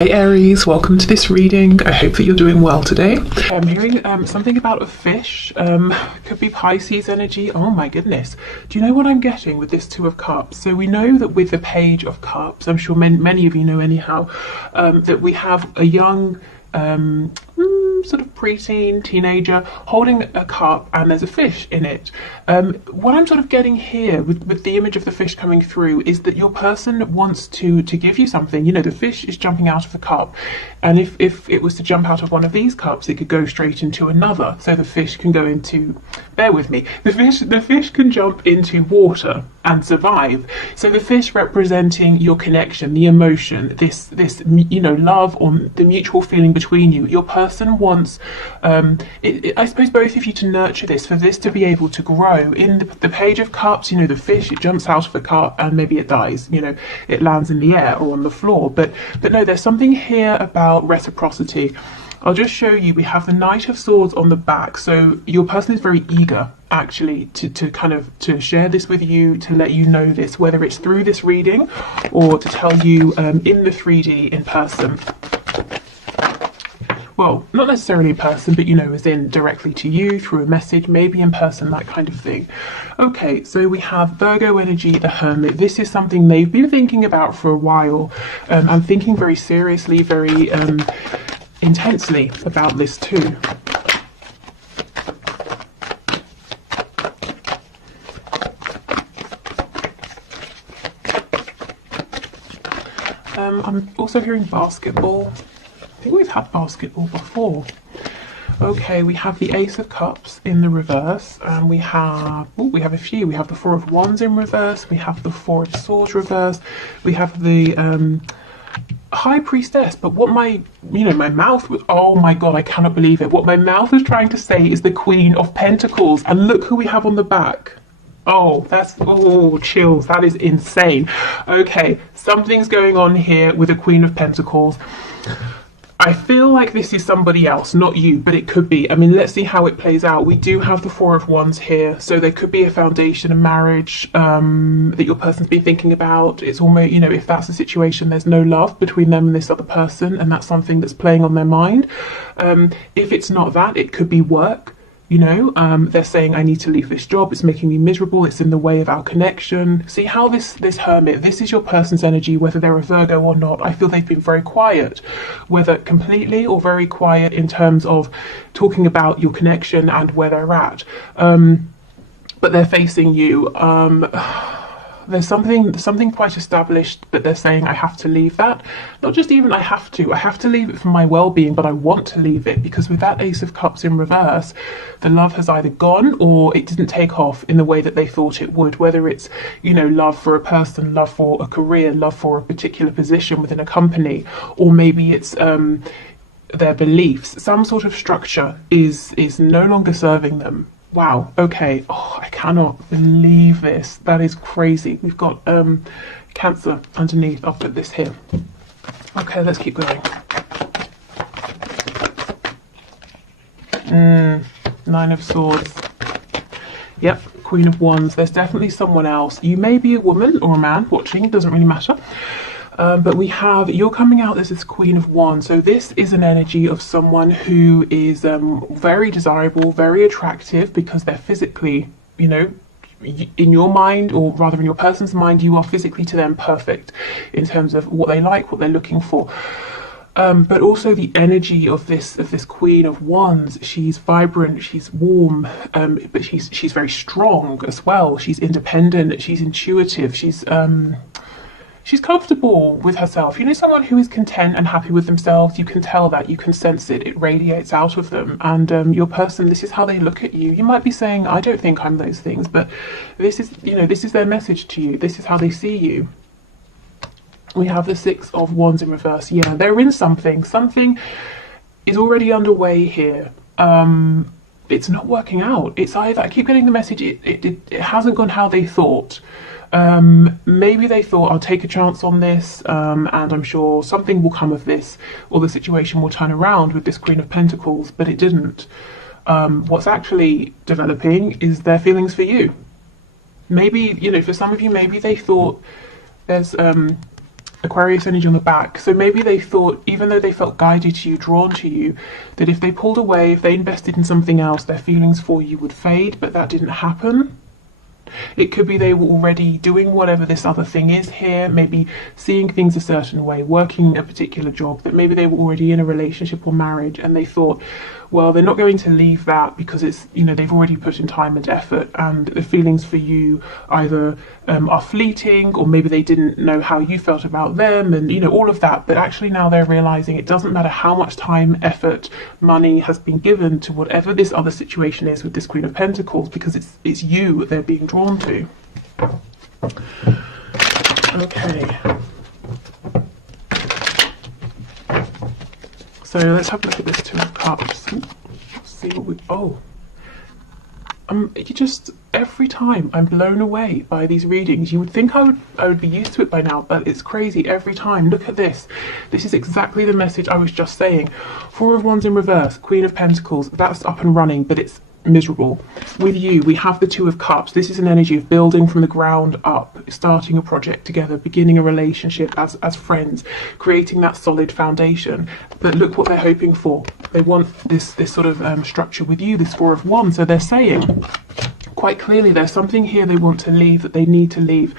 Hey Aries, welcome to this reading. I hope that you're doing well today. I'm hearing something about a fish. Could be Pisces energy. Oh my goodness. Do you know what I'm getting with this Two of Cups? So we know that with the Page of Cups, I'm sure many of you know anyhow, that we have a young sort of preteen, teenager holding a cup and there's a fish in it. What I'm sort of getting here with the image of the fish coming through is that your person wants to give you something. You know, the fish is jumping out of the cup, and if it was to jump out of one of these cups, it could go straight into another. So the fish can go into, bear with me, the fish can jump into water and survive. So the fish representing your connection, the emotion, this you know, love, or the mutual feeling between you. Your person wants, I suppose, both of you to nurture this, for this to be able to grow. In the Page of Cups, you know, the fish, it jumps out of the cup and maybe it dies, you know, it lands in the air or on the floor. But no, there's something here about reciprocity. I'll just show you. We have the Knight of Swords on the back. So your person is very eager actually to share this with you, to let you know this, whether it's through this reading or to tell you in the 3D in person. Well, not necessarily in person, but you know, as in directly to you through a message, maybe in person, that kind of thing. Okay, so we have Virgo energy, the Hermit. This is something they've been thinking about for a while. I'm thinking very seriously, very intensely about this too. I'm also hearing basketball. I think we've had basketball before. Okay, we have the Ace of Cups in the reverse, and we have a few. We have the Four of Wands in reverse. We have the Four of Swords reverse. We have the High Priestess. But what my mouth was, oh my god, I cannot believe it. What my mouth was trying to say is the Queen of Pentacles, and look who we have on the back. Oh, chills. That is insane. Okay, something's going on here with the Queen of Pentacles. I feel like this is somebody else, not you, but it could be. I mean, let's see how it plays out. We do have the Four of Wands here, so there could be a foundation, a marriage that your person's been thinking about. It's almost, you know, if that's the situation, there's no love between them and this other person, and that's something that's playing on their mind. If it's not that, it could be work. You know, they're saying, I need to leave this job, it's making me miserable, it's in the way of our connection. See how this Hermit, this is your person's energy, whether they're a Virgo or not. I feel they've been very quiet, whether completely or very quiet in terms of talking about your connection and where they're at. But they're facing you. There's something quite established, but they're saying, I have to leave that. Not just even I have to leave it for my well-being, but I want to leave it, because with that Ace of Cups in reverse, the love has either gone or it didn't take off in the way that they thought it would, whether it's, you know, love for a person, love for a career, love for a particular position within a company, or maybe it's their beliefs. Some sort of structure is no longer serving them. Wow, okay. Oh, I cannot believe this. That is crazy. We've got Cancer underneath. I'll put this here. Okay, let's keep going. Nine of Swords. Yep, Queen of Wands. There's definitely someone else. You may be a woman or a man watching, it doesn't really matter. But we have, you're coming out as this Queen of Wands. So this is an energy of someone who is very desirable, very attractive, because they're physically, you know, in your mind, or rather in your person's mind, you are physically to them perfect in terms of what they like, what they're looking for. But also the energy of this Queen of Wands, she's vibrant, she's warm, but she's very strong as well. She's independent, she's intuitive, she's comfortable with herself. You know, someone who is content and happy with themselves, you can tell that, you can sense it, it radiates out of them. And your person, this is how they look at you. You might be saying, I don't think I'm those things, but this is, you know, this is their message to you. This is how they see you. We have the Six of Wands in reverse. Yeah, they're in something. Something is already underway here. It's not working out. It's either, I keep getting the message, it hasn't gone how they thought. Maybe they thought, I'll take a chance on this, and I'm sure something will come of this, or the situation will turn around with this Queen of Pentacles, but it didn't. What's actually developing is their feelings for you. Maybe, you know, for some of you, maybe they thought there's Aquarius energy on the back. So maybe they thought, even though they felt guided to you, drawn to you, that if they pulled away, if they invested in something else, their feelings for you would fade, but that didn't happen. It could be they were already doing whatever this other thing is here, maybe seeing things a certain way, working a particular job, that maybe they were already in a relationship or marriage, and they thought, well, they're not going to leave that because it's, you know, they've already put in time and effort, and the feelings for you either are fleeting, or maybe they didn't know how you felt about them, and, you know, all of that. But actually now they're realizing it doesn't matter how much time, effort, money has been given to whatever this other situation is with this Queen of Pentacles, because it's you they're being drawn to. Okay. So let's have a look at this Two of Cups. Let's see what we... Oh. You just... Every time I'm blown away by these readings. You would think I would be used to it by now, but it's crazy every time. Look at this. This is exactly the message I was just saying. Four of Wands in reverse, Queen of Pentacles. That's up and running, but it's miserable. With you, we have the Two of Cups. This is an energy of building from the ground up, starting a project together, beginning a relationship as friends, creating that solid foundation. But look what they're hoping for. They want this sort of structure with you, this Four of Wands. So they're saying quite clearly there's something here they want to leave, that they need to leave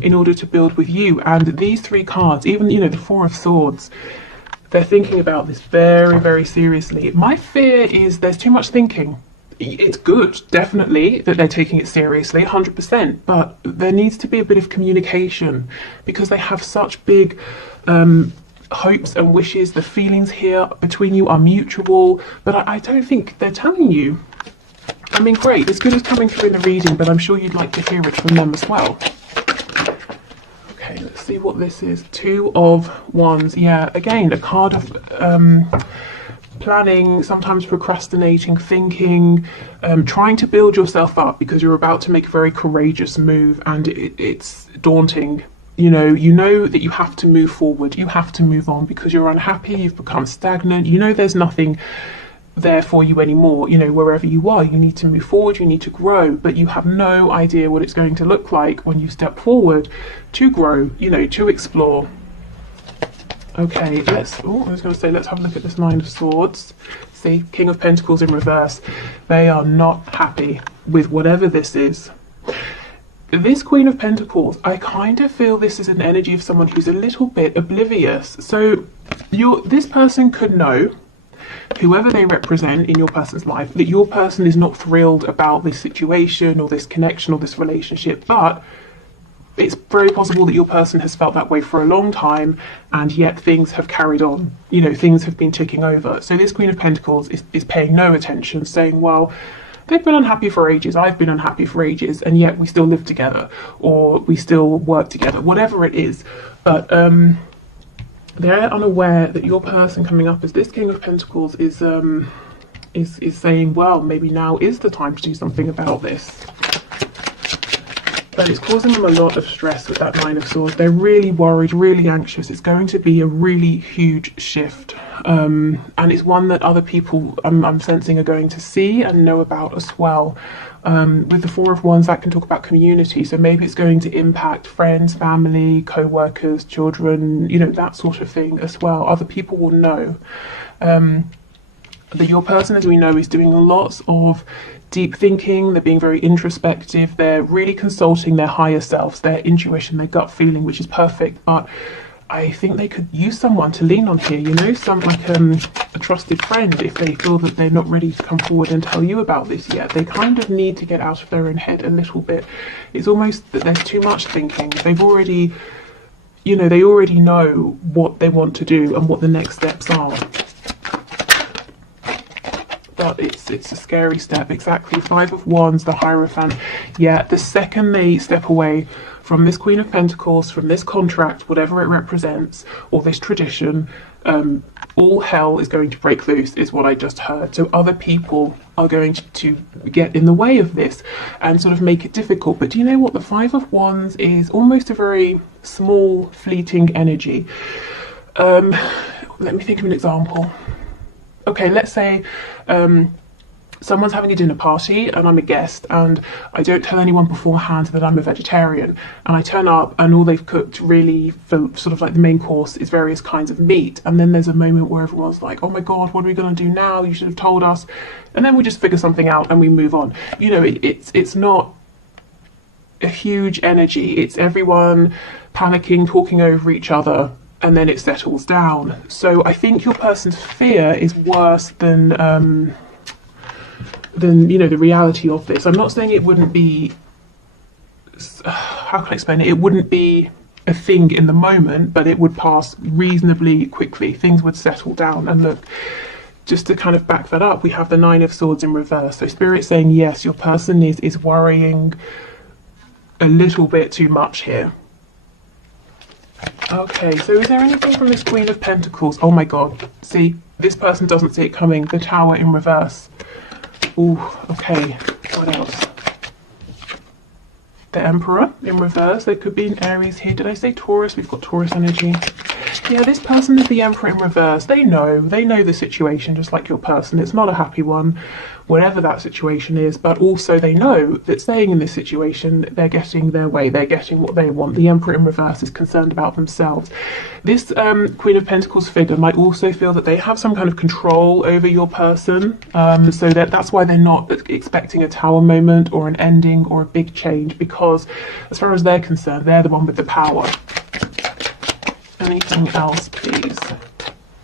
in order to build with you. And these three cards, even, you know, the Four of Swords, they're thinking about this very, very seriously. My fear is there's too much thinking. It's good, definitely, that they're taking it seriously, 100%, but there needs to be a bit of communication, because they have such big hopes and wishes. The feelings here between you are mutual, but I don't think they're telling you. I mean, great, it's good as coming through in the reading, but I'm sure you'd like to hear it from them as well. Okay, let's see what this is. Two of Wands. Yeah, again, a card of planning, sometimes procrastinating, thinking, trying to build yourself up because you're about to make a very courageous move, and it's daunting. You know that you have to move forward, you have to move on because you're unhappy, you've become stagnant, you know there's nothing there for you anymore. You know, wherever you are, you need to move forward, you need to grow, but you have no idea what it's going to look like when you step forward to grow, you know, to explore. Okay, I was going to say, let's have a look at this Nine of Swords. See, King of Pentacles in reverse. They are not happy with whatever this is. This Queen of Pentacles, I kind of feel this is an energy of someone who's a little bit oblivious. So this person could know, whoever they represent in your person's life, that your person is not thrilled about this situation or this connection or this relationship, but it's very possible that your person has felt that way for a long time, and yet things have carried on. You know, things have been ticking over. So this Queen of Pentacles is paying no attention, saying, well, they've been unhappy for ages, I've been unhappy for ages, and yet we still live together, or we still work together, whatever it is. But they're unaware that your person coming up as this King of Pentacles is saying, well, maybe now is the time to do something about this. But it's causing them a lot of stress with that Nine of Swords. They're really worried, really anxious. It's going to be a really huge shift. And it's one that other people, I'm sensing, are going to see and know about as well. With the Four of Wands, that can talk about community. So maybe it's going to impact friends, family, co-workers, children, you know, that sort of thing as well. Other people will know. That your person, as we know, is doing lots of deep thinking. They're being very introspective. They're really consulting their higher selves, their intuition, their gut feeling, which is perfect. But I think they could use someone to lean on here, you know, like a trusted friend, if they feel that they're not ready to come forward and tell you about this yet. They kind of need to get out of their own head a little bit. It's almost that there's too much thinking. They've already, you know, they already know what they want to do and what the next steps are. But it's a scary step. Exactly. Five of Wands, the Hierophant. Yeah, the second they step away from this Queen of Pentacles, from this contract, whatever it represents, or this tradition, all hell is going to break loose, is what I just heard. So other people are going to get in the way of this and sort of make it difficult. But do you know what? The Five of Wands is almost a very small, fleeting energy. Let me think of an example. Okay, let's say someone's having a dinner party and I'm a guest, and I don't tell anyone beforehand that I'm a vegetarian, and I turn up and all they've cooked really for sort of like the main course is various kinds of meat, and then there's a moment where everyone's like, oh my god, what are we going to do now, you should have told us, and then we just figure something out and we move on. You know, it's not a huge energy, it's everyone panicking, talking over each other, and then it settles down. So I think your person's fear is worse than you know, the reality of this. I'm not saying it wouldn't be, how can I explain it? It wouldn't be a thing in the moment, but it would pass reasonably quickly. Things would settle down. And look, just to kind of back that up, we have the Nine of Swords in reverse. So Spirit's saying, yes, your person is worrying a little bit too much here. Okay, so is there anything from this Queen of Pentacles? Oh my god, see, this person doesn't see it coming. The Tower in reverse. Oh, okay, what else? The Emperor in reverse. There could be an Aries here. Did I say Taurus? We've got Taurus energy. Yeah, this person is the Emperor in reverse. They know the situation, just like your person. It's not a happy one, whatever that situation is, but also they know that staying in this situation, they're getting their way, they're getting what they want. The Emperor in reverse is concerned about themselves. This Queen of Pentacles figure might also feel that they have some kind of control over your person, so that's why they're not expecting a Tower moment or an ending or a big change, because as far as they're concerned, they're the one with the power. Anything else, please?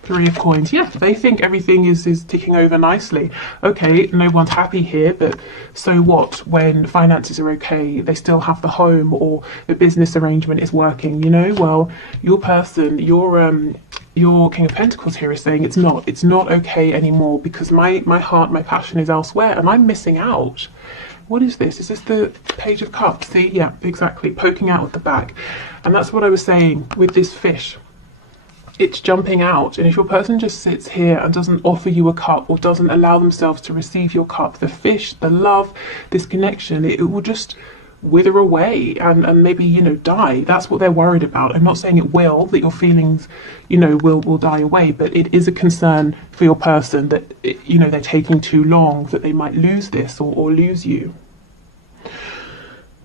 Three of Coins. Yeah, they think everything is ticking over nicely. Okay, no one's happy here, but so what? When finances are okay, they still have the home, or the business arrangement is working, you know? Well, your person, your King of Pentacles here is saying it's not okay anymore, because my heart, my passion is elsewhere, and I'm missing out. What is this? Is this the Page of Cups? See, yeah, exactly, poking out at the back. And that's what I was saying with this fish. It's jumping out, and if your person just sits here and doesn't offer you a cup, or doesn't allow themselves to receive your cup, the fish, the love, this connection, it will just wither away and maybe, you know, die. That's what they're worried about. I'm not saying it will, that your feelings, you know, will die away, but it is a concern for your person that, you know, they're taking too long, that they might lose this or lose you.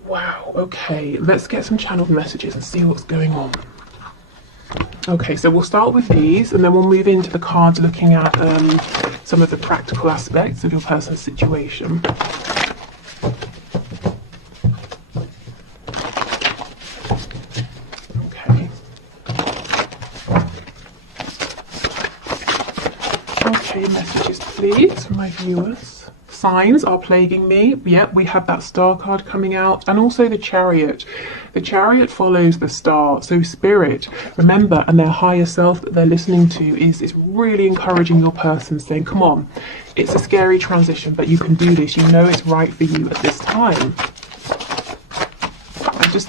Wow, okay, let's get some channeled messages and see what's going on. Okay, so we'll start with these, and then we'll move into the cards looking at some of the practical aspects of your person's situation. Okay. Okay, messages please from my viewers. Signs are plaguing me. Yep, we have that Star card coming out, and also the Chariot. The Chariot follows the Star, so Spirit, remember, and their higher self that they're listening to is really encouraging your person, saying, come on, it's a scary transition, but you can do this. You know it's right for you at this time.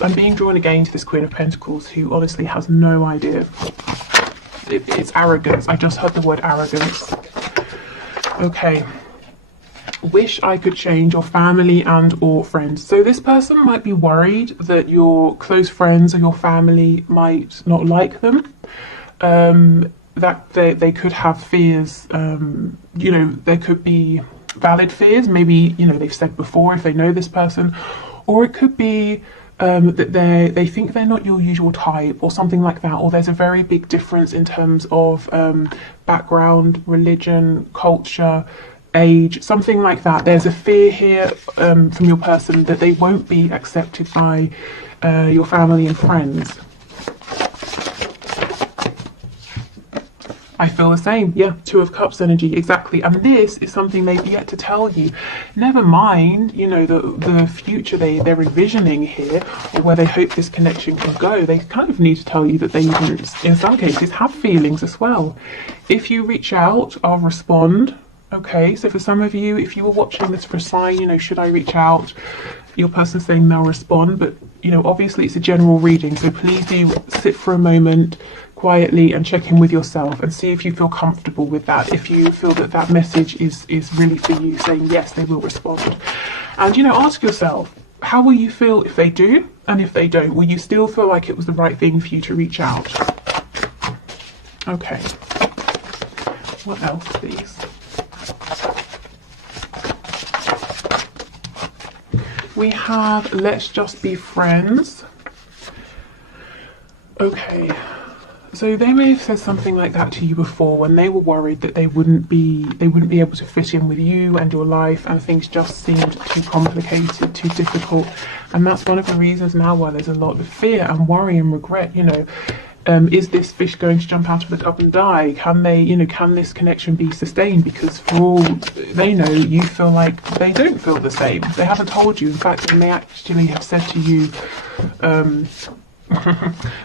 I'm being drawn again to this Queen of Pentacles, who honestly has no idea. It's arrogance. I just heard the word arrogance. Okay. Wish I could change your family and or friends. So this person might be worried that your close friends or your family might not like them, that they could have fears, you know, there could be valid fears, maybe, you know, they've said before if they know this person, or it could be that they think they're not your usual type or something like that, or there's a very big difference in terms of background, religion, culture, age, something like that. There's a fear here from your person that they won't be accepted by your family and friends. I feel the same. Yeah, Two of Cups energy, exactly. And this is something they've yet to tell you. Never mind, you know, the future they're envisioning here, or where they hope this connection can go. They kind of need to tell you that they even, in some cases, have feelings as well. If you reach out, I'll respond. Okay, so for some of you, if you were watching this for a sign, you know, should I reach out? Your person's saying they'll respond, but, you know, obviously it's a general reading, so please do sit for a moment quietly and check in with yourself and see if you feel comfortable with that. If you feel that that message is really for you, saying yes, they will respond. And, you know, ask yourself, how will you feel if they do? And if they don't, will you still feel like it was the right thing for you to reach out? Okay. What else, please? we have let's just be friends. Okay, so they may have said something like that to you before when they were worried that they wouldn't be able to fit in with you and your life, and things just seemed too complicated, too difficult. And that's one of the reasons now why there's a lot of fear and worry and regret, you know. Is this fish going to jump out of the cup and die? Can they, you know, can this connection be sustained? Because for all they know, you feel like they don't feel the same. They haven't told you. In fact, they may actually have said to you,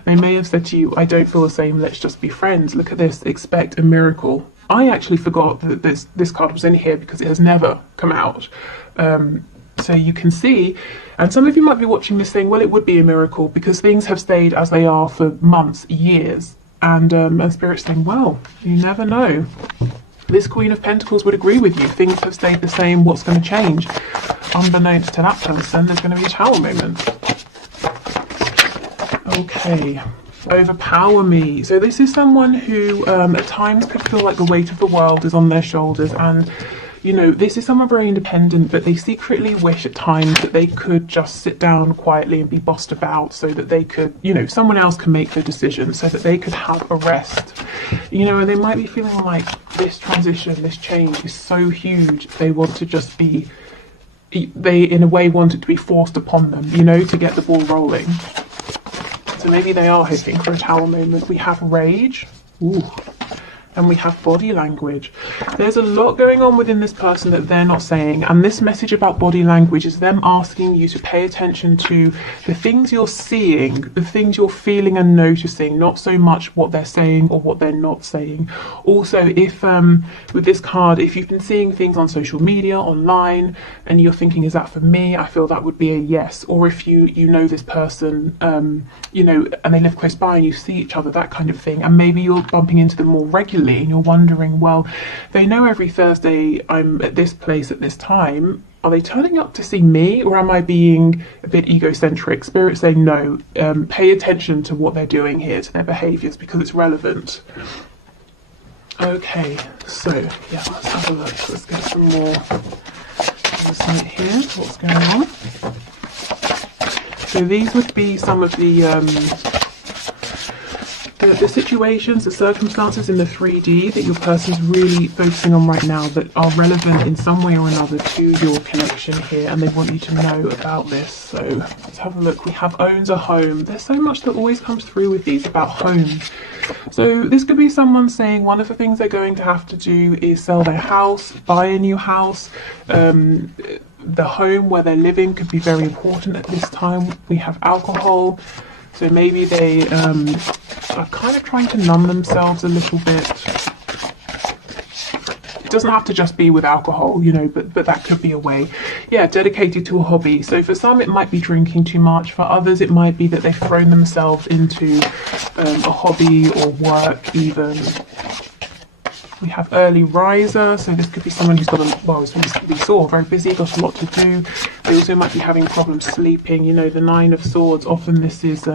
they may have said to you, I don't feel the same, let's just be friends. Look at this, expect a miracle. I actually forgot that this card was in here because it has never come out. So you can see, and some of you might be watching this saying, well, it would be a miracle because things have stayed as they are for months, years. And Spirit's saying, well, you never know. This Queen of Pentacles would agree with you. Things have stayed the same, what's going to change? Unbeknownst to that person, there's going to be a Tower moment. Okay, overpower me. So this is someone who at times could feel like the weight of the world is on their shoulders, and you know, this is someone very independent, but they secretly wish at times that they could just sit down quietly and be bossed about so that they could, you know, someone else can make the decision so that they could have a rest. You know, and they might be feeling like this transition, this change is so huge, they want to just be, they in a way want it to be forced upon them, you know, to get the ball rolling. So maybe they are hoping for a Tower moment. We have rage. Ooh. And we have body language. There's a lot going on within this person that they're not saying, and this message about body language is them asking you to pay attention to the things you're seeing, the things you're feeling and noticing, not so much what they're saying or what they're not saying. Also, if with this card, if you've been seeing things on social media, online, and you're thinking, is that for me? I feel that would be a yes. Or if you know this person, you know, and they live close by and you see each other, that kind of thing, and maybe you're bumping into them more regularly, and you're wondering, well, they know every Thursday I'm at this place at this time. Are they turning up to see me, or am I being a bit egocentric? Spirit saying no, pay attention to what they're doing here, to their behaviours, because it's relevant. Okay, so yeah, let's have a look. Let's get some more insight here. What's going on? So these would be some of the situations, the circumstances in the 3D that your person's really focusing on right now that are relevant in some way or another to your connection here, and they want you to know about this. So let's have a look. We have owns a home. There's so much that always comes through with these about homes. So this could be someone saying one of the things they're going to have to do is sell their house, buy a new house. The home where they're living could be very important at this time. We have alcohol. So maybe they are kind of trying to numb themselves a little bit. It doesn't have to just be with alcohol, you know, but that could be a way. Yeah, dedicated to a hobby. So for some it might be drinking too much. For others it might be that they've thrown themselves into a hobby or work even. We have early riser, so this could be someone who's got we saw, very busy, got a lot to do. They also might be having problems sleeping. You know, the Nine of Swords, often this is,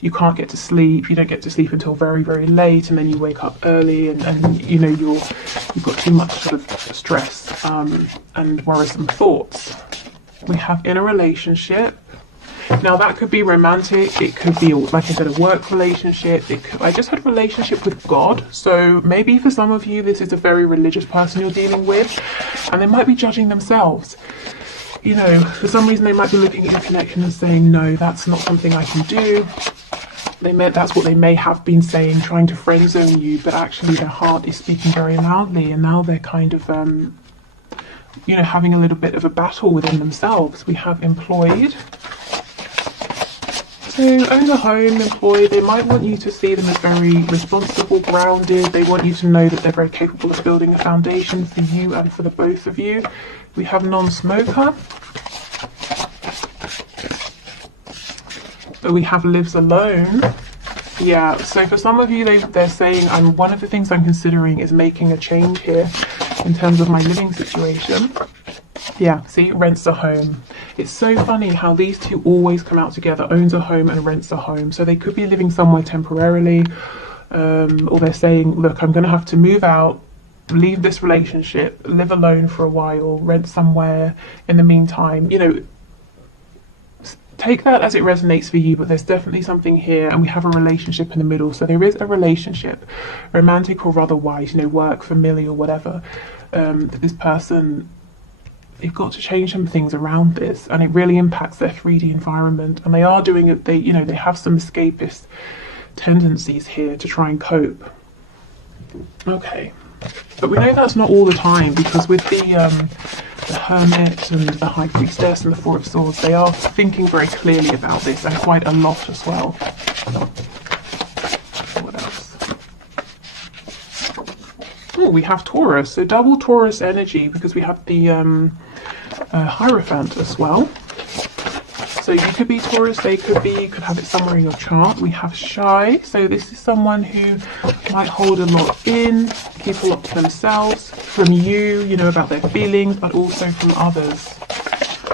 you can't get to sleep, you don't get to sleep until very, very late, and then you wake up early, and you know, you've got too much sort of stress and worrisome thoughts. We have in a relationship. Now that could be romantic, it could be, like I said, a work relationship. I just had a relationship with God, so maybe for some of you this is a very religious person you're dealing with, and they might be judging themselves. You know, for some reason they might be looking at your connection and saying, no, that's not something I can do. That's what they may have been saying, trying to friend zone you, but actually their heart is speaking very loudly, and now they're kind of you know, having a little bit of a battle within themselves. We have employed. So own a home, employed, they might want you to see them as very responsible, grounded. They want you to know that they're very capable of building a foundation for you and for the both of you. We have non-smoker. We have lives alone. Yeah, so for some of you, they're saying, one of the things I'm considering is making a change here in terms of my living situation. Yeah, see, rents a home. It's so funny how these two always come out together, owns a home and rents a home. So they could be living somewhere temporarily, or they're saying, look, I'm going to have to move out, leave this relationship, live alone for a while, rent somewhere in the meantime. You know, take that as it resonates for you, but there's definitely something here, and we have a relationship in the middle. So there is a relationship, romantic or otherwise, you know, work, familiar, whatever, that this person, they've got to change some things around this, and it really impacts their 3D environment. And they are doing it, they, you know, they have some escapist tendencies here to try and cope. Okay, but we know that's not all the time, because with the Hermit and the High Priestess and the Four of Swords, they are thinking very clearly about this, and quite a lot as well. What else? Oh, we have Taurus, so double Taurus energy, because we have the Hierophant as well. So you could be Taurus, they could be, you could have it somewhere in your chart. We have Shy, so this is someone who might hold a lot in, keep a lot to themselves, from you, you know, about their feelings, but also from others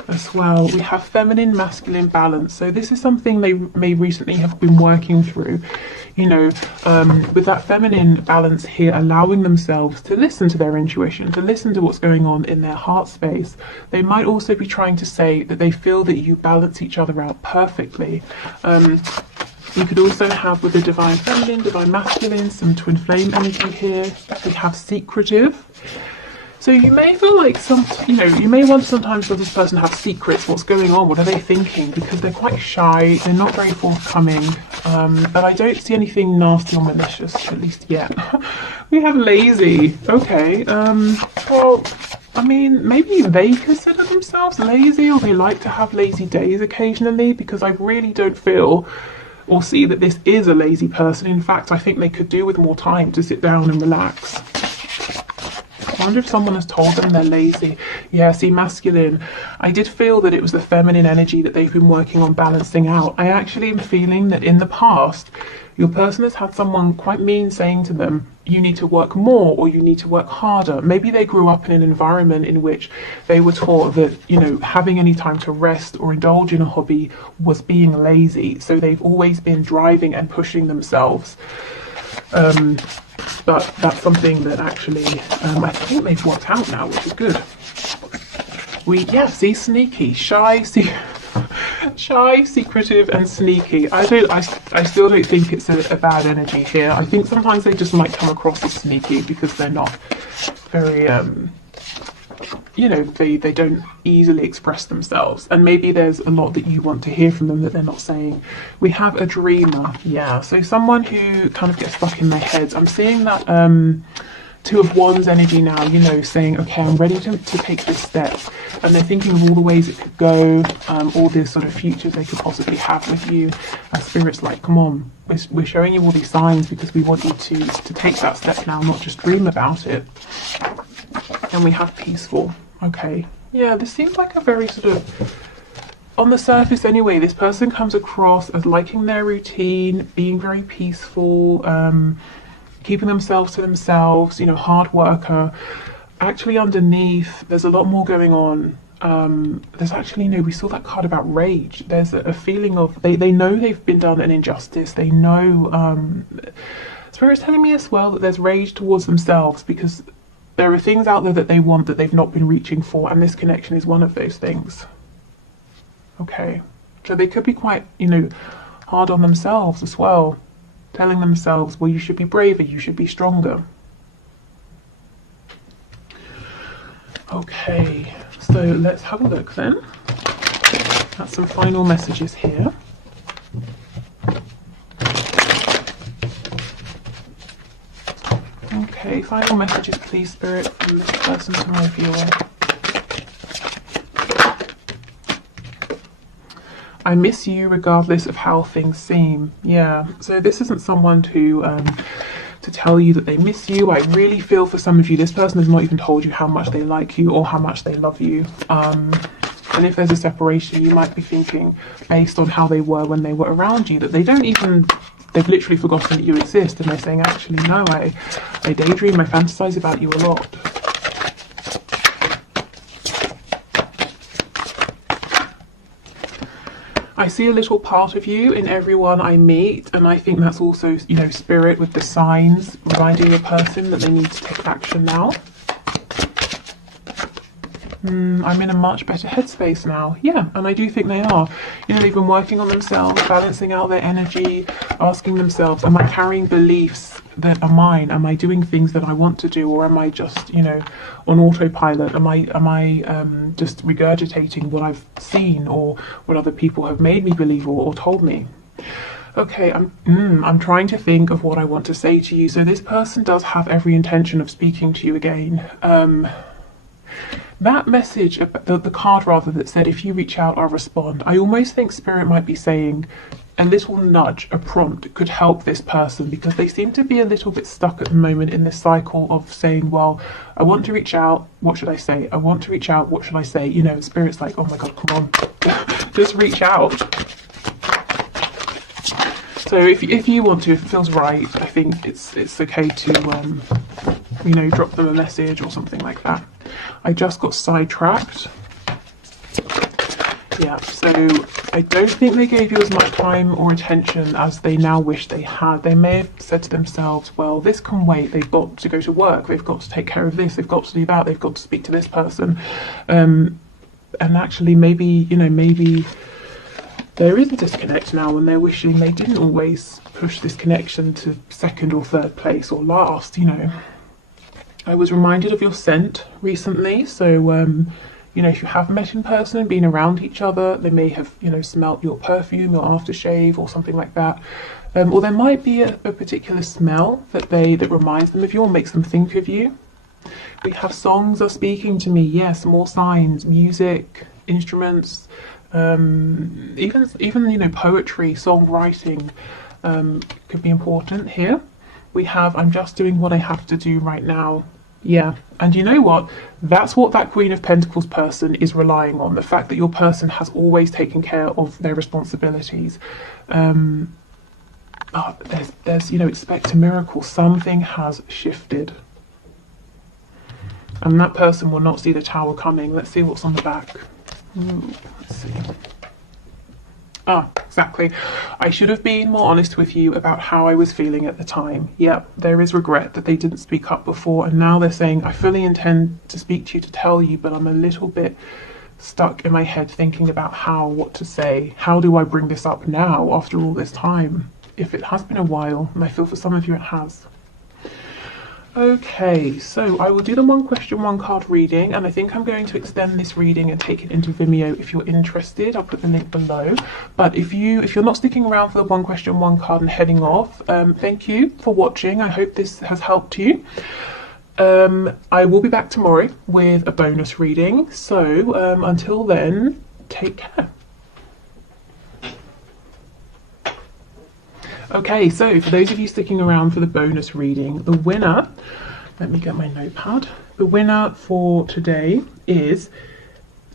as well. We have Feminine, Masculine balance, so this is something they may recently have been working through, you know, with that feminine balance here, allowing themselves to listen to their intuition, to listen to what's going on in their heart space. They might also be trying to say that they feel that you balance each other out perfectly. You could also have, with the Divine Feminine, Divine Masculine, some Twin Flame energy here. We have Secretive. So you may feel like you may want sometimes, does this person have secrets? What's going on? What are they thinking? Because they're quite shy, they're not very forthcoming, but I don't see anything nasty or malicious, at least yet. We have Lazy. Okay, well, I mean, maybe they consider themselves lazy, or they like to have lazy days occasionally, because I really don't feel or see that this is a lazy person. In fact, I think they could do with more time to sit down and relax. I wonder if someone has told them they're lazy. Yeah, see, Masculine, I did feel that it was the feminine energy that they've been working on balancing out. I actually am feeling that in the past, your person has had someone quite mean saying to them, you need to work more, or you need to work harder. Maybe they grew up in an environment in which they were taught that, you know, having any time to rest or indulge in a hobby was being lazy. So they've always been driving and pushing themselves. But that's something that actually I think they've worked out now, which is good. See, sneaky, shy, shy, secretive, and sneaky. I still don't think it's a bad energy here. I think sometimes they just might come across as sneaky because they're not very you know, they don't easily express themselves, and maybe there's a lot that you want to hear from them that they're not saying. We have a dreamer. Yeah, so someone who kind of gets stuck in their heads. I'm seeing that Two of Wands energy now, you know, saying, okay, I'm ready to take this step, and they're thinking of all the ways it could go, all the sort of futures they could possibly have with you. Spirit's like, come on, we're showing you all these signs because we want you to take that step now, not just dream about it. And we have peaceful. Okay, yeah, this seems like a very sort of, on the surface anyway, this person comes across as liking their routine, being very peaceful, keeping themselves to themselves, you know, hard worker. Actually underneath, there's a lot more going on. There's actually, no, we saw that card about rage. There's a feeling of, they know they've been done an injustice. They know, Spirit's telling me as well that there's rage towards themselves, because there are things out there that they want that they've not been reaching for, and this connection is one of those things. Okay, so they could be quite, you know, hard on themselves as well, telling themselves, well, you should be braver, you should be stronger. Okay, so let's have a look then at some final messages here. Okay, final messages, please, Spirit, from this person to my viewer. I miss you regardless of how things seem. Yeah, so this isn't someone to tell you that they miss you. I really feel for some of you, this person has not even told you how much they like you or how much they love you. And if there's a separation, you might be thinking, based on how they were when they were around you, that they don't even, they've literally forgotten that you exist, and they're saying, actually, no, I daydream, I fantasize about you a lot. I see a little part of you in everyone I meet, and I think that's also, you know, Spirit with the signs reminding the person that they need to take action now. I'm in a much better headspace now. Yeah, and I do think they are. You know, they've been working on themselves, balancing out their energy, asking themselves, am I carrying beliefs that are mine? Am I doing things that I want to do, or am I just, you know, on autopilot? Am I just regurgitating what I've seen or what other people have made me believe or told me? Okay, I'm trying to think of what I want to say to you. So this person does have every intention of speaking to you again. That message, the card rather, that said, if you reach out, I'll respond. I almost think Spirit might be saying a little nudge, a prompt could help this person, because they seem to be a little bit stuck at the moment in this cycle of saying, well, I want to reach out, what should I say? I want to reach out, what should I say? You know, Spirit's like, oh my God, come on, just reach out. So if you want to, if it feels right, I think it's okay to, you know, drop them a message or something like that. I just got sidetracked. Yeah, so I don't think they gave you as much time or attention as they now wish they had. They may have said to themselves, well, this can wait. They've got to go to work. They've got to take care of this. They've got to do that. They've got to speak to this person. And actually, maybe, you know, maybe there is a disconnect now, and they're wishing they didn't always push this connection to second or third place or last, you know. I was reminded of your scent recently, so you know, if you have met in person and been around each other, they may have, you know, smelt your perfume, your aftershave, or something like that. Or there might be a particular smell that reminds them of you or makes them think of you. We have songs are speaking to me. Yes, more signs, music, instruments, even you know, poetry, songwriting could be important here. We have, I'm just doing what I have to do right now. Yeah, and you know what? That's what that Queen of Pentacles person is relying on. The fact that your person has always taken care of their responsibilities. There's you know, expect a miracle. Something has shifted. And that person will not see the Tower coming. Let's see what's on the back. Let's see. Ah, exactly. I should have been more honest with you about how I was feeling at the time. Yeah, there is regret that they didn't speak up before, and now they're saying, I fully intend to speak to you, to tell you, but I'm a little bit stuck in my head thinking about what to say. How do I bring this up now after all this time? If it has been a while, and I feel for some of you it has. Okay, so I will do the one question, one card reading, and I think I'm going to extend this reading and take it into Vimeo if you're interested. I'll put the link below. But if you're not sticking around for the one question, one card and heading off, thank you for watching. I hope this has helped you. I will be back tomorrow with a bonus reading. So until then, take care. Okay, so for those of you sticking around for the bonus reading, the winner, let me get my notepad. The winner for today is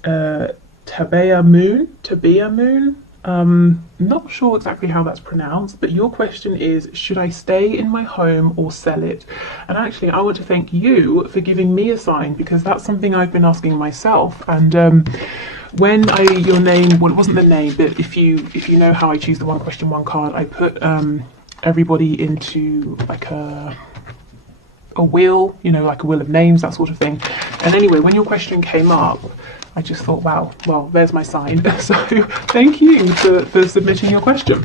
Tabea Moon. Not sure exactly how that's pronounced, but your question is, should I stay in my home or sell it? And actually, I want to thank you for giving me a sign, because that's something I've been asking myself. And when your name, well, it wasn't the name, but if you know how I choose the one question, one card, I put everybody into like a wheel, you know, like a wheel of names, that sort of thing. And anyway, when your question came up, I just thought, wow, well, there's my sign. So thank you for submitting your question.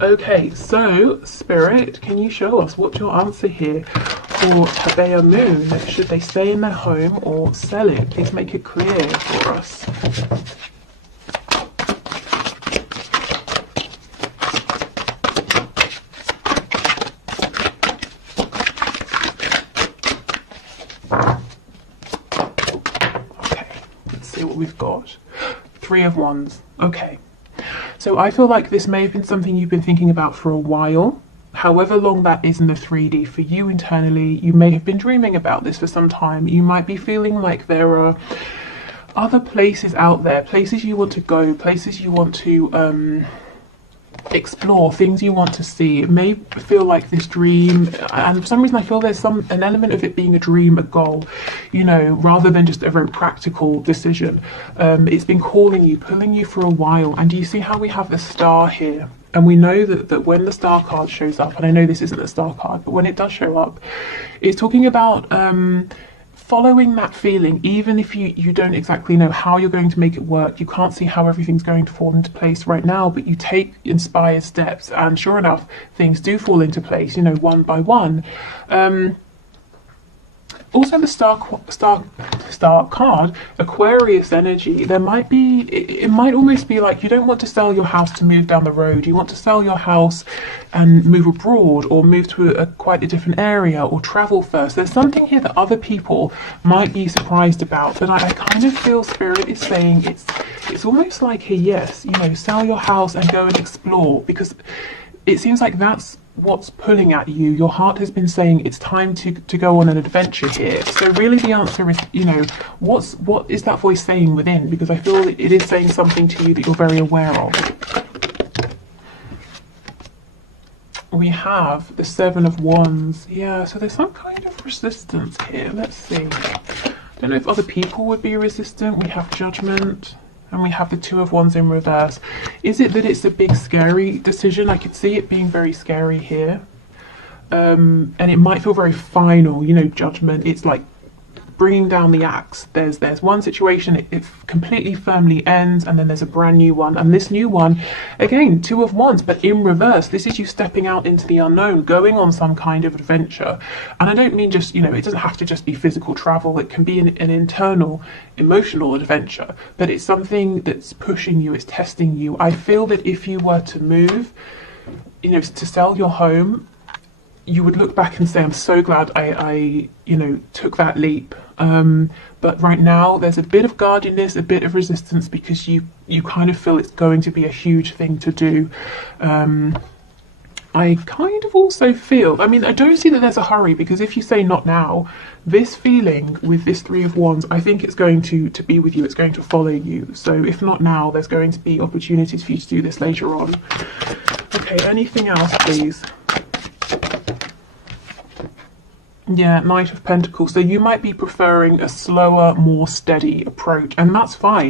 Okay, so Spirit, can you show us what's your answer here for Tabea Moon? Should they stay in their home or sell it? Please make it clear for us. Okay, let's see what we've got. Three of Wands. Okay. So I feel like this may have been something you've been thinking about for a while. However long that is in the 3D for you internally, you may have been dreaming about this for some time. You might be feeling like there are other places out there, places you want to go, places you want to explore, things you want to see. It may feel like this dream, and for some reason I feel there's an element of it being a dream, a goal, you know, rather than just a very practical decision. It's been calling you, pulling you for a while. And do you see how we have the star here? And we know that when the star card shows up, and I know this isn't the star card, but when it does show up, it's talking about following that feeling, even if you don't exactly know how you're going to make it work, you can't see how everything's going to fall into place right now, but you take inspired steps, and sure enough, things do fall into place, you know, one by one. Also, the star card, Aquarius energy. There might be, it might almost be like you don't want to sell your house to move down the road. You want to sell your house and move abroad, or move to quite a different area, or travel first. There's something here that other people might be surprised about, but I kind of feel Spirit is saying it's almost like a yes, you know, sell your house and go and explore, because it seems like that's what's pulling at you. Your heart has been saying it's time to go on an adventure here. So really the answer is, you know, what is that voice saying within? Because I feel it is saying something to you that you're very aware of. We have the Seven of Wands. Yeah, so there's some kind of resistance here. Let's see. I don't know if other people would be resistant. We have Judgment. And we have the Two of Wands in reverse. Is it that it's a big scary decision? I could see it being very scary here. And it might feel very final, you know, Judgment. It's like bringing down the axe. There's one situation, it completely firmly ends, and then there's a brand new one. And this new one, again, Two of Wands, but in reverse. This is you stepping out into the unknown, going on some kind of adventure. And I don't mean just, you know, it doesn't have to just be physical travel. It can be an internal, emotional adventure. But it's something that's pushing you, it's testing you. I feel that if you were to move, you know, to sell your home, you would look back and say, I'm so glad I you know, took that leap. But right now there's a bit of guardedness, a bit of resistance, because you kind of feel it's going to be a huge thing to do. I kind of also feel, I mean, I don't see that there's a hurry, because if you say not now, this feeling with this Three of Wands, I think it's going to be with you, it's going to follow you. So if not now, there's going to be opportunities for you to do this later on. Okay, anything else, please? Yeah, Knight of Pentacles. So you might be preferring a slower, more steady approach, and that's fine.